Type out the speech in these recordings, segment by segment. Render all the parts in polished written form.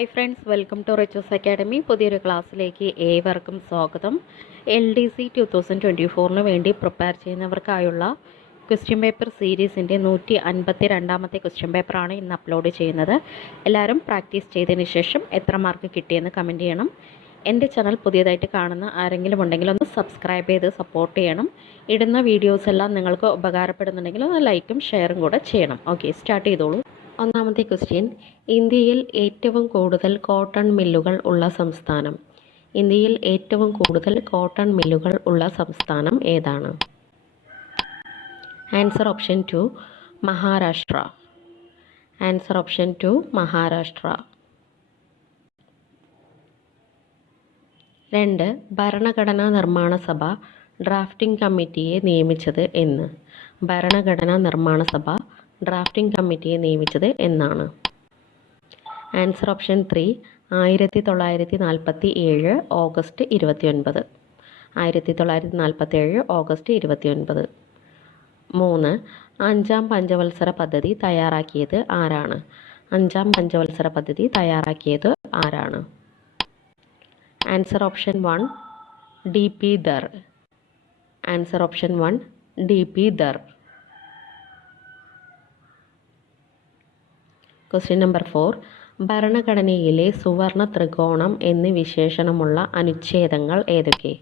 Hi friends, welcome to Riches Academy. പുതിയൊരു ക്ലാസ്സിലേക്ക് ഏവർക്കും സ്വാഗതം. LDC 2024 വേണ്ടി പ്രിപ്പയർ ചെയ്യുന്നവർക്കായുള്ള ക്വസ്റ്റ്യൻ പേപ്പർ സീരീസിൻ്റെ 152ാമത്തെ ക്വസ്റ്റ്യൻ പേപ്പറാണ് ഇന്ന് അപ്ലോഡ് ചെയ്യുന്നത്. എല്ലാവരും പ്രാക്ടീസ് ചെയ്തതിന് ശേഷം എത്ര മാർക്ക് കിട്ടിയെന്ന് കമൻറ്റ് ചെയ്യണം. എൻ്റെ ചാനൽ പുതിയതായിട്ട് കാണുന്ന ആരെങ്കിലും ഉണ്ടെങ്കിൽ ഒന്ന് സബ്സ്ക്രൈബ് ചെയ്ത് സപ്പോർട്ട് ചെയ്യണം. ഇടുന്ന വീഡിയോസ് എല്ലാം നിങ്ങൾക്ക് ഉപകാരപ്പെടുന്നുണ്ടെങ്കിൽ ഒന്ന് ലൈക്കും ഷെയറും കൂടെ ചെയ്യണം. ഓക്കെ, സ്റ്റാർട്ട് ചെയ്തോളൂ. ഒന്നാമത്തെ ക്വസ്റ്റ്യൻ, ഇന്ത്യയിൽ ഏറ്റവും കൂടുതൽ കോട്ടൺ മില്ലുകൾ ഉള്ള സംസ്ഥാനം. ഇന്ത്യയിൽ ഏറ്റവും കൂടുതൽ കോട്ടൺ മില്ലുകൾ ഉള്ള സംസ്ഥാനം ഏതാണ്? Answer option 2 Maharashtra. Answer option 2 Maharashtra. 2. ഭരണഘടനാ നിർമ്മാണ സഭ ഡ്രാഫ്റ്റിംഗ് കമ്മിറ്റിയെ നിയമിച്ചത് എന്ന്? ഭരണഘടനാ നിർമ്മാണ സഭ ഡ്രാഫ്റ്റിംഗ് കമ്മിറ്റിയെ നിയമിച്ചത് എന്നാണ്? Answer option 3 1947 August 29. 1947 ഓഗസ്റ്റ് 29. 3. അഞ്ചാം പഞ്ചവത്സര പദ്ധതി തയ്യാറാക്കിയത് ആരാണ്? അഞ്ചാം പഞ്ചവത്സര പദ്ധതി തയ്യാറാക്കിയത് ആരാണ്? Answer option 1 DP Dhar. Answer option 1 DP Dhar. Question number 4. ഭരണഘടനയിലെ സുവർണ ത്രികോണം എന്ന് വിശേഷണമുള്ള അനുച്ഛേദങ്ങൾ ഏതൊക്കെ?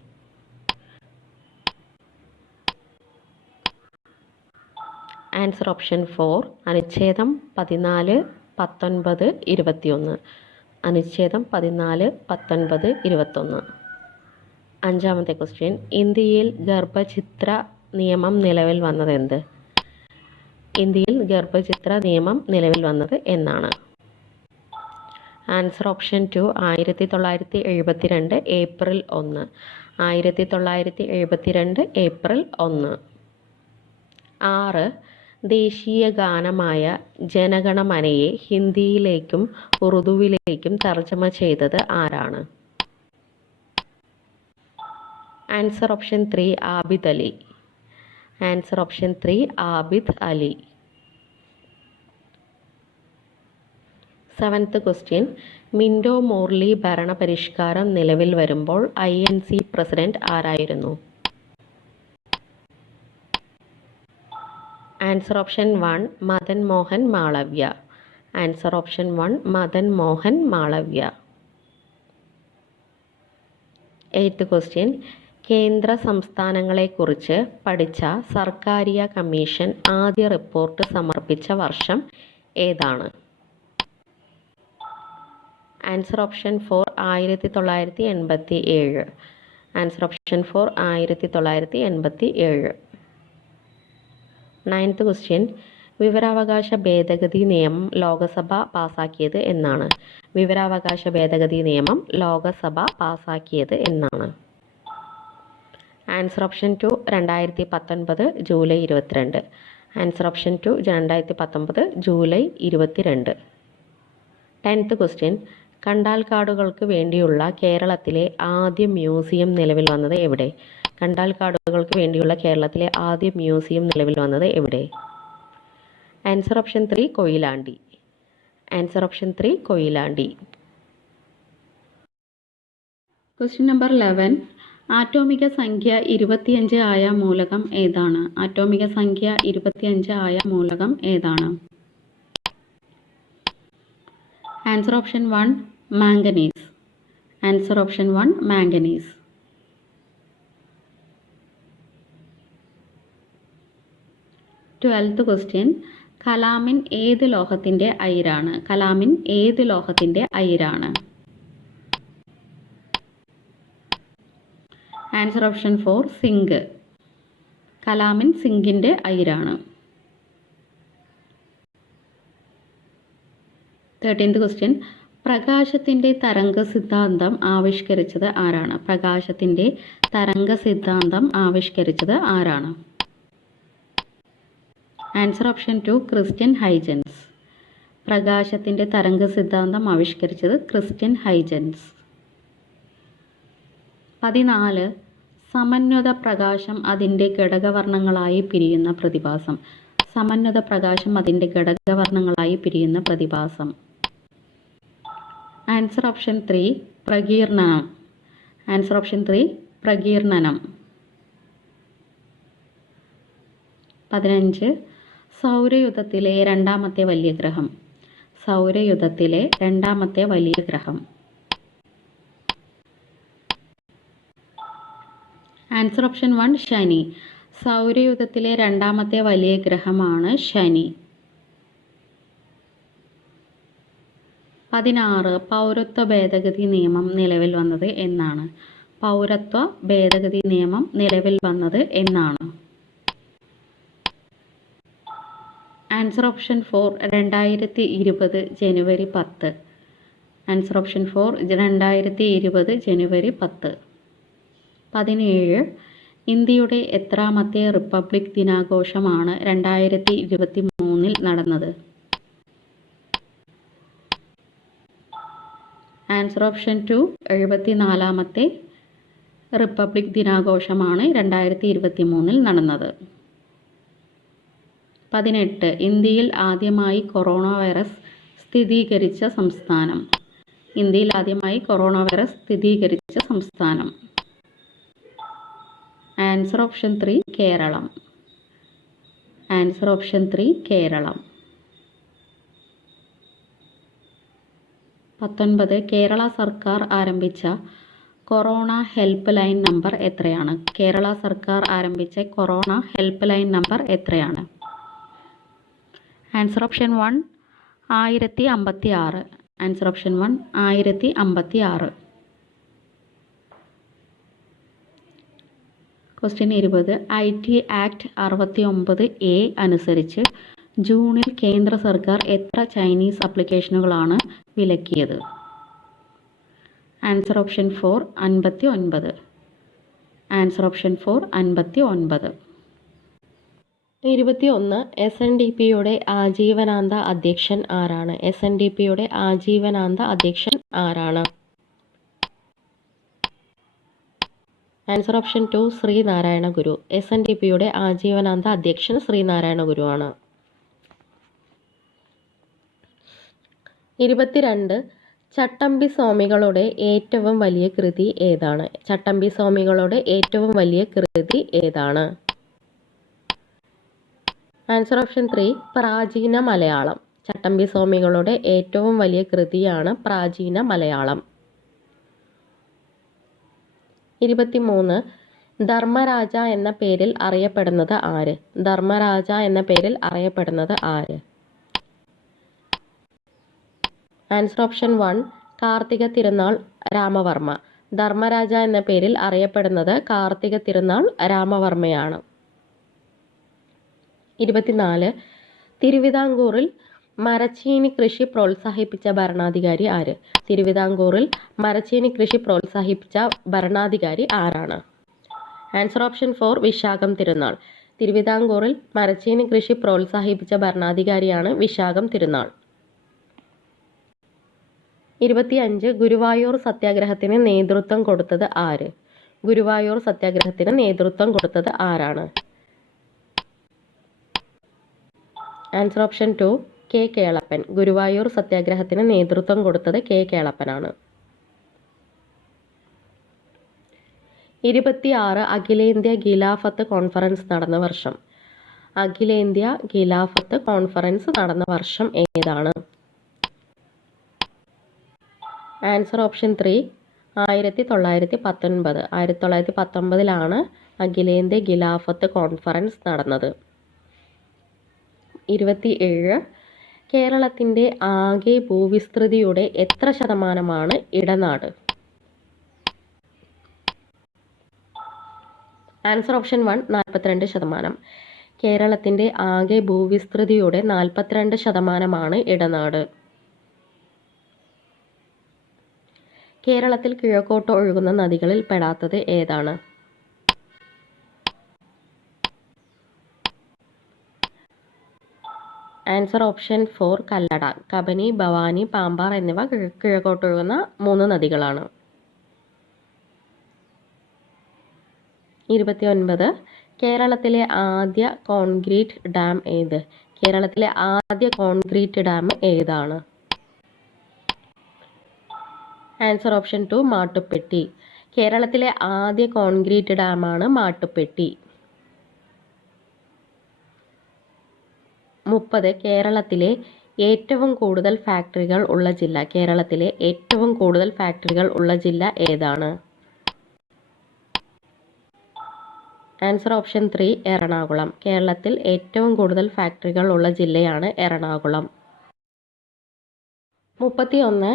ആൻസർ ഓപ്ഷൻ 4 അനുച്ഛേദം 14, 19, 21. അനുച്ഛേദം 14, 19, 21. അഞ്ചാമത്തെ ക്വസ്റ്റ്യൻ, ഇന്ത്യയിൽ ഗർഭചിത്ര നിയമം നിലവിൽ വന്നത് എന്ത്? ഇന്ത്യയിൽ ഗർഭചിത്ര നിയമം നിലവിൽ വന്നത് എന്നാണ്? Answer option 2 1972 April 1. 1972 ഏപ്രിൽ 1. 6. ദേശീയ ഗാനമായ ജനഗണമനയെ ഹിന്ദിയിലേക്കും ഉറുദുവിലേക്കും തർജ്ജമ ചെയ്തത് ആരാണ്? Answer option 3 Abid Ali. Answer option 3 Abid Ali. 7th question, Minto Morley ഭരണപരിഷ്കാരം നിലവിൽ വരുമ്പോൾ INC പ്രസിഡന്റ് ആരായിരുന്നു? Answer option 1 Madan Mohan Malaviya. Answer option 1 Madan Mohan Malaviya. 8th question, കേന്ദ്ര സംസ്ഥാനങ്ങളെക്കുറിച്ച് പഠിച്ച സർക്കാരിയ കമ്മീഷൻ ആദ്യ റിപ്പോർട്ട് സമർപ്പിച്ച വർഷം ഏതാണ്? Answer option 4 1987. Answer option 4 1987. 9th question, വിവരാവകാശ ഭേദഗതി നിയമം ലോകസഭ പാസാക്കിയത് എന്നാണ്? വിവരാവകാശ ഭേദഗതി നിയമം ലോകസഭ പാസാക്കിയത് എന്നാണ്? Answer option 2 2019 July 22. Answer option 2 2019 July 22. 10th question, കണ്ടാൽക്കാടുകൾക്ക് വേണ്ടിയുള്ള കേരളത്തിലെ ആദ്യ മ്യൂസിയം നിലവിൽ വന്നത് എവിടെ? കണ്ടാൽക്കാടുകൾക്ക് വേണ്ടിയുള്ള കേരളത്തിലെ ആദ്യ മ്യൂസിയം നിലവിൽ വന്നത് എവിടെ? Answer option 3 Koyilandy. Answer option 3 Koyilandy. Question number 11. ആറ്റോമിക സംഖ്യ 25 ആയ മൂലകം ഏതാണ്? ആറ്റോമിക സംഖ്യ 25 ആയ മൂലകം ഏതാണ്? Answer option 1 manganese. Answer option 1 manganese. 12th question, calamine ഏത് ലോഹത്തിൻ്റെ അയിരാണ്? കലാമിൻ ഏത് ലോഹത്തിൻ്റെ അയിരാണ്? Answer option 4 zinc. കലാമിൻ സിങ്കിൻ്റെ അയിരാണ്. 13th ക്വസ്റ്റ്യൻ, പ്രകാശത്തിൻ്റെ തരംഗ സിദ്ധാന്തം ആവിഷ്കരിച്ചത് ആരാണ്? പ്രകാശത്തിൻ്റെ തരംഗ സിദ്ധാന്തം ആവിഷ്കരിച്ചത് ആരാണ്? Answer option 2 Christian Huygens. പ്രകാശത്തിൻ്റെ തരംഗ സിദ്ധാന്തം ആവിഷ്കരിച്ചത് ക്രിസ്റ്റ്യൻ ഹൈജൻസ്. 14. സമന്വത പ്രകാശം അതിൻ്റെ ഘടകവർണ്ണങ്ങളായി പിരിയുന്ന പ്രതിഭാസം. സമന്വത പ്രകാശം അതിൻ്റെ ഘടകവർണ്ണങ്ങളായി പിരിയുന്ന പ്രതിഭാസം. ആൻസർ ഓപ്ഷൻ 3 പ്രകീർണനം. ആൻസർ ഓപ്ഷൻ 3 പ്രകീർണനം. 15 സൗരയൂഥത്തിലെ രണ്ടാമത്തെ വലിയ ഗ്രഹം. സൗരയൂഥത്തിലെ രണ്ടാമത്തെ വലിയ ഗ്രഹം. ആൻസർ ഓപ്ഷൻ 1 ശനി. സൗരയൂഥത്തിലെ രണ്ടാമത്തെ വലിയ ഗ്രഹമാണ് ശനി. 16 പൗരത്വ ഭേദഗതി നിയമം നിലവിൽ വന്നത് എന്നാണ്? പൗരത്വ ഭേദഗതി നിയമം നിലവിൽ വന്നത് എന്നാണ്? ആൻസർ ഓപ്ഷൻ 4 2020 ജനുവരി 10. ആൻസർ ഓപ്ഷൻ 4 2020 ജനുവരി 10. 17 ഇന്ത്യയുടെ എത്രാമത്തെ റിപ്പബ്ലിക് ദിനാഘോഷമാണ് 2023 നടന്നത്? ആൻസർ ഓപ്ഷൻ 2 74ാമത്തെ റിപ്പബ്ലിക് ദിനാഘോഷമാണ് 2023 നടന്നത്. 18 ഇന്ത്യയിൽ ആദ്യമായി കൊറോണ വൈറസ് സ്ഥിരീകരിച്ച സംസ്ഥാനം. ഇന്ത്യയിൽ ആദ്യമായി കൊറോണ വൈറസ് സ്ഥിരീകരിച്ച സംസ്ഥാനം. Answer option 3 Keralam. Answer option 3 Keralam. 19 Kerala സർക്കാർ ആരംഭിച്ച കൊറോണ ഹെൽപ്പ് ലൈൻ നമ്പർ എത്രയാണ്? കേരള സർക്കാർ ആരംഭിച്ച കൊറോണ ഹെൽപ്പ് ലൈൻ നമ്പർ എത്രയാണ്? Answer option 1 1056. Answer option 1 1056. Question 20 IT act 69A അനുസരിച്ച് ജൂണിൽ കേന്ദ്ര സർക്കാർ എത്ര ചൈനീസ് ആപ്ലിക്കേഷനുകളാണ് വിലക്കിയത്? Answer option 4 59. Answer option 4 59. 21 SNDPയുടെ ആജീവനാന്ത അധ്യക്ഷൻ ആരാണ്? SNDPയുടെ ആജീവനാന്ത അധ്യക്ഷൻ ആരാണ്? Answer option 2 Sree Narayana Guru. SNDPയുടെ ആജീവനാന്ത അധ്യക്ഷൻ ശ്രീനാരായണ ഗുരു ആണ്. 22 ചട്ടമ്പി സ്വാമികളുടെ ഏറ്റവും വലിയ കൃതി ഏതാണ്? ചട്ടമ്പി സ്വാമികളുടെ ഏറ്റവും വലിയ കൃതി ഏതാണ്? ആൻസർ ഓപ്ഷൻ 3 പ്രാചീന മലയാളം. ചട്ടമ്പി സ്വാമികളുടെ ഏറ്റവും വലിയ കൃതിയാണ് പ്രാചീന മലയാളം. 23 ധർമ്മരാജ എന്ന പേരിൽ അറിയപ്പെടുന്നത് ആര്? ധർമ്മരാജ എന്ന പേരിൽ അറിയപ്പെടുന്നത് ആര്? Answer option 1 Karthika Thirunal Ramavarma. ധർമ്മരാജ എന്ന പേരിൽ അറിയപ്പെടുന്നത് കാർത്തിക തിരുനാൾ രാമവർമ്മയാണ്. 24 തിരുവിതാംകൂറിൽ മരച്ചീനി കൃഷി പ്രോത്സാഹിപ്പിച്ച ഭരണാധികാരി ആര്? തിരുവിതാംകൂറിൽ മരച്ചീനി കൃഷി പ്രോത്സാഹിപ്പിച്ച ഭരണാധികാരി ആരാണ്? ആൻസർ ഓപ്ഷൻ 4 വിശാഖം തിരുനാൾ. തിരുവിതാംകൂറിൽ മരച്ചീനി കൃഷി പ്രോത്സാഹിപ്പിച്ച ഭരണാധികാരിയാണ് വിശാഖം തിരുനാൾ. 25 ഗുരുവായൂർ സത്യാഗ്രഹത്തിന് നേതൃത്വം കൊടുത്തത് ആര്? ഗുരുവായൂർ സത്യാഗ്രഹത്തിന് നേതൃത്വം കൊടുത്തത് ആരാണ്? Answer option 2 K Kelappan. Guruvayur സത്യാഗ്രഹത്തിന് നേതൃത്വം കൊടുത്തത് കെ കേളപ്പനാണ്. 26 അഖിലേന്ത്യാ ഖിലാഫത്ത് കോൺഫറൻസ് നടന്ന വർഷം. അഖിലേന്ത്യാ ഖിലാഫത്ത് കോൺഫറൻസ് നടന്ന വർഷം ഏതാണ്? Answer option 3 1919. 1919 അഖിലേന്ത്യാ ഖിലാഫത്ത് കോൺഫറൻസ് നടന്നത്. 27 കേരളത്തിൻ്റെ ആകെ ഭൂവിസ്തൃതിയുടെ എത്ര ശതമാനമാണ് ഇടനാട്? Answer option 1 42%. കേരളത്തിൻ്റെ ആകെ ഭൂവിസ്തൃതിയുടെ 42% ഇടനാട്. കേരളത്തിൽ കിഴക്കോട്ട് ഒഴുകുന്ന നദികളിൽ പെടാത്തത് ഏതാണ്? Answer option 4 Kallada. കബനി, ഭവാനി, പാമ്പാർ എന്നിവ കിഴക്കോട്ടൊഴുകുന്ന 3 നദികളാണ്. 29 കേരളത്തിലെ ആദ്യ കോൺക്രീറ്റ് ഡാം ഏത്? കേരളത്തിലെ ആദ്യ കോൺക്രീറ്റ് ഡാം ഏതാണ്? Answer option 2 Mattupetty. കേരളത്തിലെ ആദ്യ കോൺക്രീറ്റ് ഡാമാണ് മാട്ടുപ്പെട്ടി. 30. കേരളത്തിലെ ഏറ്റവും കൂടുതൽ ഫാക്ടറികൾ ഉള്ള ജില്ല. കേരളത്തിലെ ഏറ്റവും കൂടുതൽ ഫാക്ടറികൾ ഉള്ള ജില്ല ഏതാണ്? Answer option 3 Ernakulam. കേരളത്തിൽ ഏറ്റവും കൂടുതൽ ഫാക്ടറികൾ ഉള്ള ജില്ലയാണ് എറണാകുളം. 31.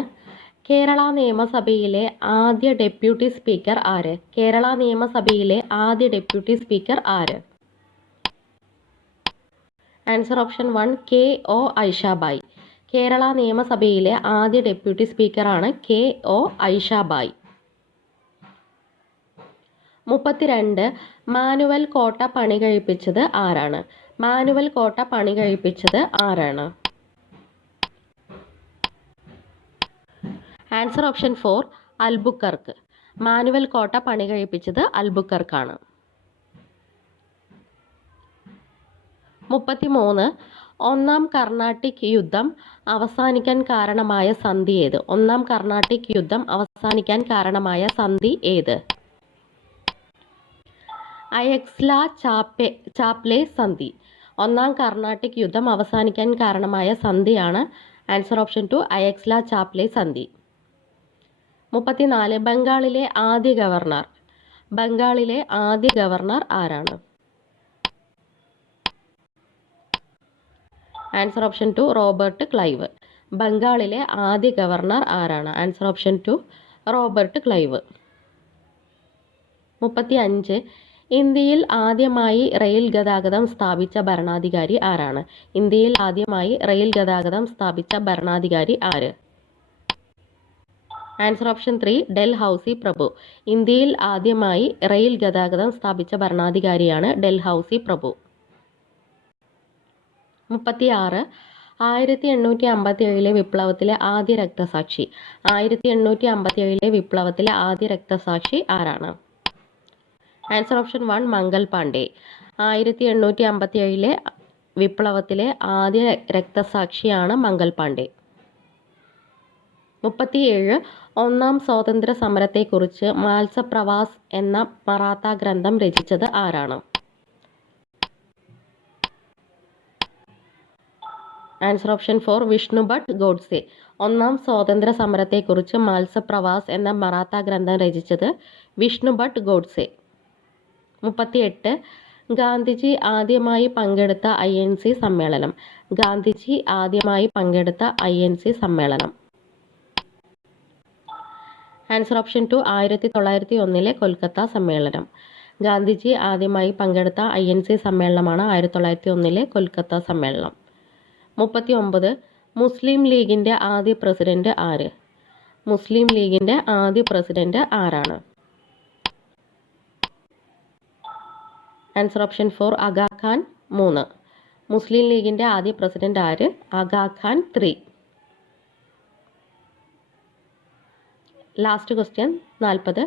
കേരള നിയമസഭയിലെ ആദ്യ ഡെപ്യൂട്ടി സ്പീക്കർ ആര്? കേരള നിയമസഭയിലെ ആദ്യ ഡെപ്യൂട്ടി സ്പീക്കർ ആര്? Answer option 1 KO ഐഷാബായ്. കേരള നിയമസഭയിലെ ആദ്യ ഡെപ്യൂട്ടി സ്പീക്കറാണ് KO ഐഷാബായ്. 32. മാനുവൽ കോട്ട പണി കഴിപ്പിച്ചത് ആരാണ്? മാനുവൽ കോട്ട പണി കഴിപ്പിച്ചത് ആരാണ്? Answer option 4 Albuquerque. മാനുവൽ കോട്ട പണി കഴിപ്പിച്ചത് അൽബുക്കർക്കാണ്. 33. ഒന്നാം കർണാട്ടിക് യുദ്ധം അവസാനിക്കാൻ കാരണമായ സന്ധി ഏത്? ഒന്നാം കർണാട്ടിക് യുദ്ധം അവസാനിക്കാൻ കാരണമായ സന്ധി ഏത്? അയക്സ്ല ചാപ്ലെ സന്ധി. ഒന്നാം കർണാട്ടിക് യുദ്ധം അവസാനിക്കാൻ കാരണമായ സന്ധിയാണ് ആൻസർ ഓപ്ഷൻ 2 അയക്സ്ല ചാപ്ലെ സന്ധി. 34. ബംഗാളിലെ ആദ്യ ഗവർണർ. ബംഗാളിലെ ആദ്യ ഗവർണർ ആരാണ്? Answer option 2 Robert Clive. ബംഗാളിലെ ആദ്യ ഗവർണർ ആരാണ്? Answer option 2 Robert Clive. 35. ഇന്ത്യയിൽ ആദ്യമായി റെയിൽ ഗതാഗതം സ്ഥാപിച്ച ഭരണാധികാരി ആരാണ്? ഇന്ത്യയിൽ ആദ്യമായി റെയിൽ ഗതാഗതം സ്ഥാപിച്ച ഭരണാധികാരി ആര്? ആൻസർ ഓപ്ഷൻ 3 ഡൽഹൌസി പ്രഭു. ഇന്ത്യയിൽ ആദ്യമായി റെയിൽ ഗതാഗതം സ്ഥാപിച്ച ഭരണാധികാരിയാണ് ഡൽഹൌസി പ്രഭു. 36. 1857 വിപ്ലവത്തിലെ ആദ്യ രക്തസാക്ഷി. 1857 വിപ്ലവത്തിലെ ആദ്യ രക്തസാക്ഷി ആരാണ്? Answer option 1 Mangal Pandey. 1857 വിപ്ലവത്തിലെ ആദ്യ രക്തസാക്ഷിയാണ് മംഗൽ പാണ്ഡെ. 37. ഒന്നാം സ്വാതന്ത്ര്യ സമരത്തെക്കുറിച്ച് മാത്സപ്രവാസ് എന്ന മറാത്ത ഗ്രന്ഥം രചിച്ചത് ആരാണ്? Answer option 4 Vishnubhatt Godse. ഒന്നാം സ്വാതന്ത്ര്യ സമരത്തെക്കുറിച്ച് മാത്സപ്രവാസ് എന്ന മറാത്ത ഗ്രന്ഥം രചിച്ചത് വിഷ്ണുഭട്ട് ഗോഡ്സെ. 38. ഗാന്ധിജി ആദ്യമായി പങ്കെടുത്ത INC സമ്മേളനം. ഗാന്ധിജി ആദ്യമായി പങ്കെടുത്ത INC സമ്മേളനം. ആൻസർ ഓപ്ഷൻ 2 1901 കൊൽക്കത്ത സമ്മേളനം. ഗാന്ധിജി ആദ്യമായി പങ്കെടുത്ത INC സമ്മേളനമാണ് 1901 കൊൽക്കത്ത സമ്മേളനം. 39. മുസ്ലിം ലീഗിൻ്റെ ആദ്യ പ്രസിഡന്റ് ആര്? മുസ്ലിം ലീഗിൻ്റെ ആദ്യ പ്രസിഡന്റ് ആരാണ്? Answer option 4 Aga Khan 3. Muslim ലീഗിൻ്റെ ആദ്യ പ്രസിഡന്റ് ആര്? Aga Khan 3. Last question 40.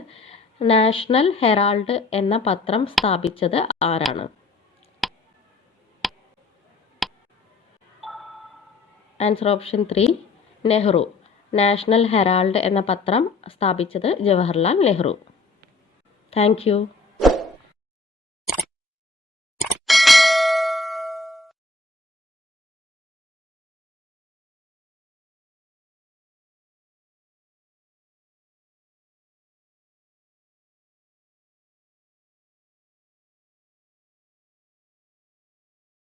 National Herald എന്ന പത്രം സ്ഥാപിച്ചത് ആരാണ്? Answer option 3 Nehru. National Herald എന്ന പത്രം സ്ഥാപിച്ചത് ജവഹർലാൽ നെഹ്റു. Thank you.